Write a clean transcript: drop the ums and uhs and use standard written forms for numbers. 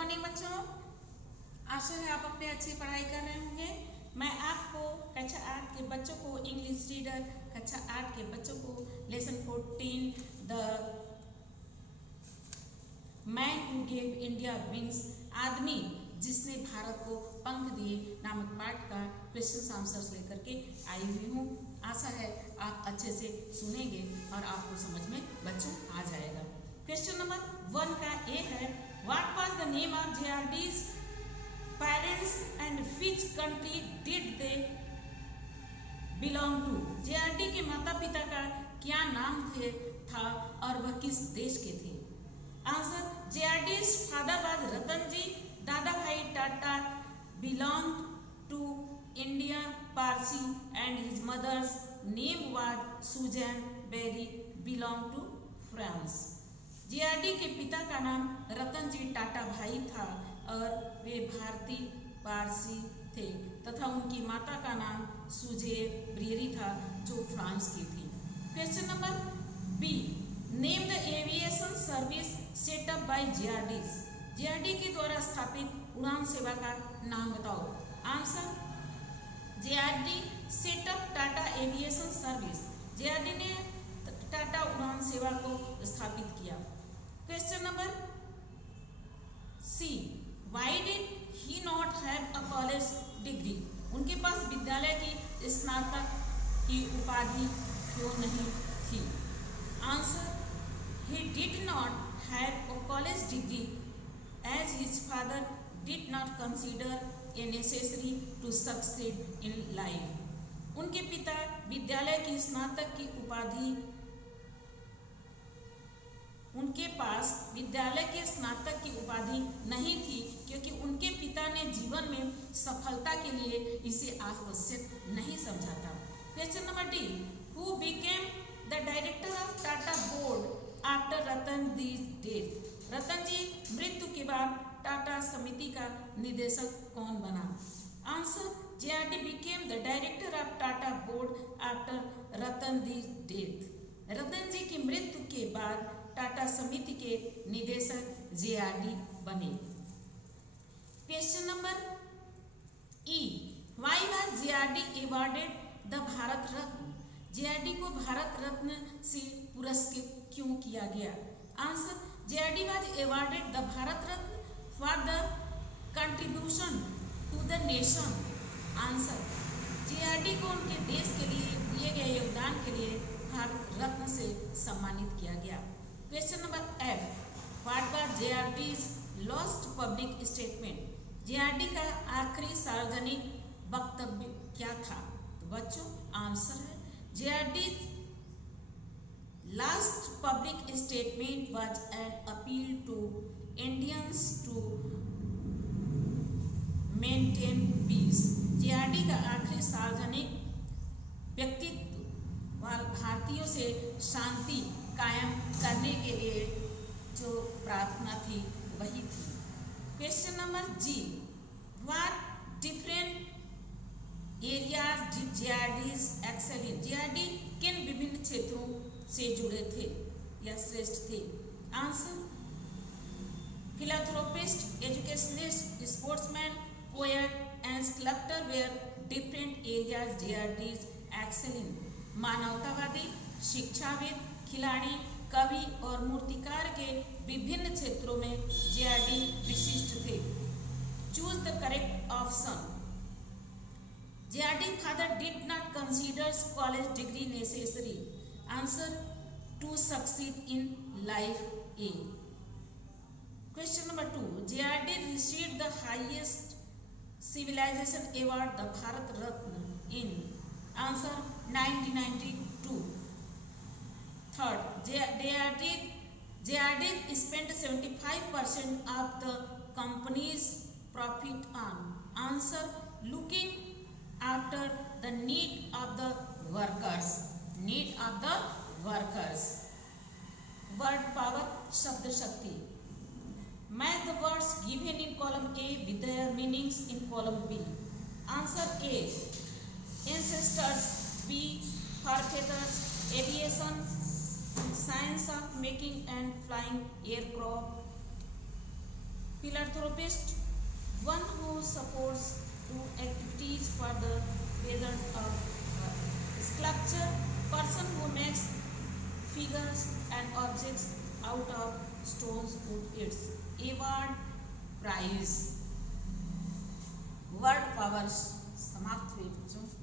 Morning बच्चों, आशा है आप अपने अच्छी पढ़ाई कर रहे होंगे। मैं आपको कक्षा 8 के बच्चों को इंग्लिश रीडर, कक्षा 8 के बच्चों को lesson 14 the man who gave India wings, आदमी जिसने भारत को पंख दिए नामक पाठ का क्वेश्चन आंसर्स लेकर के आई हुई हूँ। आशा है आप अच्छे से सुनेंगे और आपको समझ में बच्चों आ जाएगा। क्वेश्चन नंबर 1 का ए है, what was the name of JRD's parents and which country did they belong to. JRD के माता पिता का क्या नाम था और वह किस देश के थे। Answer, JRD's father was Ratanji Dadabhai Tata belong to India Parsi and his mother's name was Suzanne Berry belong to France. JRD के पिता का नाम रतन जी टाटा भाई था और वे भारतीय पारसी थे तथा उनकी माता का नाम सुजे ब्रियरी था जो फ्रांस की थी। Question number B, name the aviation service set up by JRD's. JRD के द्वारा स्थापित उड़ान सेवा का नाम बताओ। Answer, JRD set up Tata aviation service. JRD ने टाटा उड़ान सेवा को स्थापित किया। Question number C, why did he not have a college degree. उनके पास विद्यालय की स्नातक की उपाधि क्यों नहीं थी। Answer, he did not have a college degree as his father did not consider a necessary to succeed in life। उनके पिता विद्यालय की स्नातक की उपाधि उनके पास विद्यालय के स्नातक की उपाधि नहीं थी क्योंकि उनके पिता ने जीवन में सफलता के लिए इसे आवश्यक नहीं समझा था। Question number D, who became the director of Tata board after Ratan D's death. Ratan ji मृत्यु के बाद टाटा समिति का निदेशक कौन बना। Answer, JRD became the director of Tata board after Ratan D's death. Ratan ji की मृत्यु के बाद टाटा समिति के निदेशक जेआरडी बने। Question number E, why was JRD awarded the Bharat Ratna. JRD को भारत रत्न से पुरस्कृत क्यों किया गया। Answer, JRD was awarded the Bharat Ratna for the contribution to the nation. Answer, JRD को उनके देश के लिए दिए गए योगदान के लिए भारत रत्न से सम्मानित किया गया। Question number F, what was JRD's last public statement. JRD का आखिरी सार्वजनिक वक्तव्य क्या था। तो बच्चों आंसर है, JRD's last public statement was an appeal to Indians to maintain peace. JRD का आखिरी सार्वजनिक व्यक्तित्व भारतीयों से शांति कायम करने के लिए जो प्रार्थना थी वही थी। Question number G, what different areas did JRD's excel in. JRD किन विभिन्न क्षेत्रों से जुड़े थे या श्रेष्ठ थे। Answer, philanthropist, educationist, sportsman, poet and sculptor were different areas JRD's excel in. मानवतावादी, शिक्षाविद, खिलाड़ी, कवि और मूर्तिकार के विभिन्न क्षेत्रों में जेआरडी विशिष्ट थे। Choose the correct option. JRD father did not consider college degree necessary. Answer, to succeed in life A. Question number 2, JRD received the highest civilization award the Bharat Ratna in. Answer, 1992। Third, JRD spent 75% of the company's profit on. Answer, looking after the need of the workers. Need of the workers. Word power, शब्द शक्ति. Match the words given in column A with their meanings in column B. Answer A, ancestors. B, forfeiters, aviation, science of making and flying aircraft, philanthropist, one who supports to activities for the betterment of sculpture, person who makes figures and objects out of stones put its award prize. Word power समाप्त हुए बच्चों।